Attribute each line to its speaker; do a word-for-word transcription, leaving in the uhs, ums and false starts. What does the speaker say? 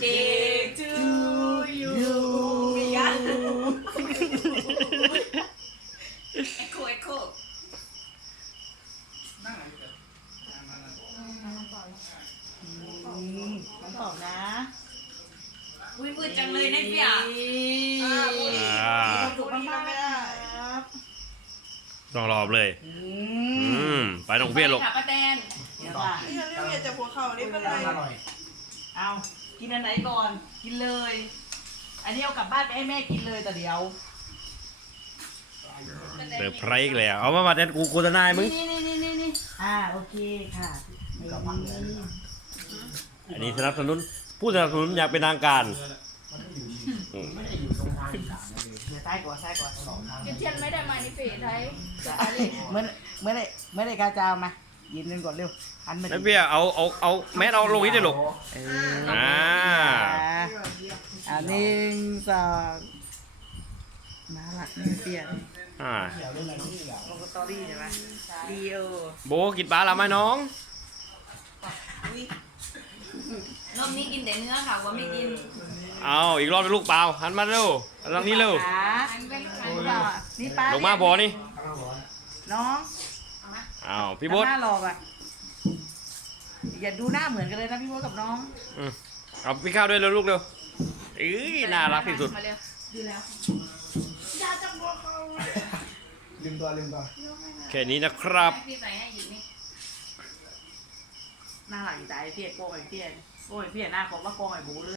Speaker 1: birthday to you มีกันเอ็กโคเอ็กโค
Speaker 2: นั่งไหนอยู่เดี๋ยวนั่งนั่งนั่ง
Speaker 3: น้ำเปล่าน้ำเปล่านะ
Speaker 1: อุ้ยมืดจังเลยนะพี่อ่ะ
Speaker 3: มีความสุขมากๆนะครับ
Speaker 4: ต้องรอบเลย
Speaker 3: อื
Speaker 4: อื
Speaker 3: ม
Speaker 4: มไปน้องเพี้ยนลูก
Speaker 1: ค่ะป้าแตน
Speaker 3: เดี๋ยวค่ะ
Speaker 5: นี่เรียกเมียจากหัวเข่านี่เป็นไร
Speaker 2: อร่อย
Speaker 3: เอากินอันไหนก่อน กินเลย อันนี้เอากลับบ้านไปให้แม่กินเลยแต่เดี๋ยว
Speaker 4: เสิร์ฟไพรส์เลยอะเอามามาแทนกูโฆษณาให้มึง
Speaker 3: นี่นี่นี่นี่นี่อ่าโอเคค่ะนี่
Speaker 4: อันนี้สนับสนุนผู้สนับสนุนอยากเป็นทางการ
Speaker 2: มันไม่อยู่ที่ไม่ได้อยู่ตรงทางอีสานนะเลย
Speaker 3: เดี๋ยวซ้ายก่อนซ้ายก่อน
Speaker 2: สองทาง
Speaker 1: เทียนไม่ได้มาในเฟซไทย
Speaker 3: เมื่อเมื่อไรเมื่อไรกาจาวมายืนกันก่อนเร็วหันมา
Speaker 4: ไอ้เพี้ยเอาเอาเอาแมสเอาลงนี้ได้ลูก
Speaker 3: เออ
Speaker 4: อ่า
Speaker 3: อ่าหนึ่งสองน่ารักเนี่ยเปลี่ยน
Speaker 4: อ่า
Speaker 2: เดี๋ยวเรื่องอะไรที่เดี๋ยว
Speaker 3: ลงสตอรี่ใช่ไหมดีโอ
Speaker 4: โบกินปลาละไหมน้อง
Speaker 1: รอบนี้กินแต่เนื้อค่ะว่าไม่กิน
Speaker 4: เอาอีกรอบเป็นลูกเปล่าหันมาเร็วทางนี้เร็ว
Speaker 3: ขา
Speaker 1: อันเป็นใคร
Speaker 3: นี่ป้า
Speaker 4: ลงมาบอนี่
Speaker 2: ข้าวร้อน
Speaker 3: น้อง
Speaker 4: อ้าวพี่โบ๊ท
Speaker 3: หน้าหลอกอ่ะอย่าดูหน้าเหมือนกันเลยนะพี่โบ๊ทกับน้อง
Speaker 4: อืมเอาพี่ข้าวด้วยเร็วลูกเร็วเอ้ยน่ารักที่สุด
Speaker 1: มาเร็วดีแล้ว
Speaker 2: ลืมตัวลืมตัว
Speaker 4: แค่นี้นะครับ
Speaker 1: ให้พี่ใส่ให้หยิบนี่
Speaker 3: หน้าหลังใจเพี้ยโก้ไอ้เพี้ยโก้ไอ้เพี้ยหน้าของว่าโก้ไอ้บูเลย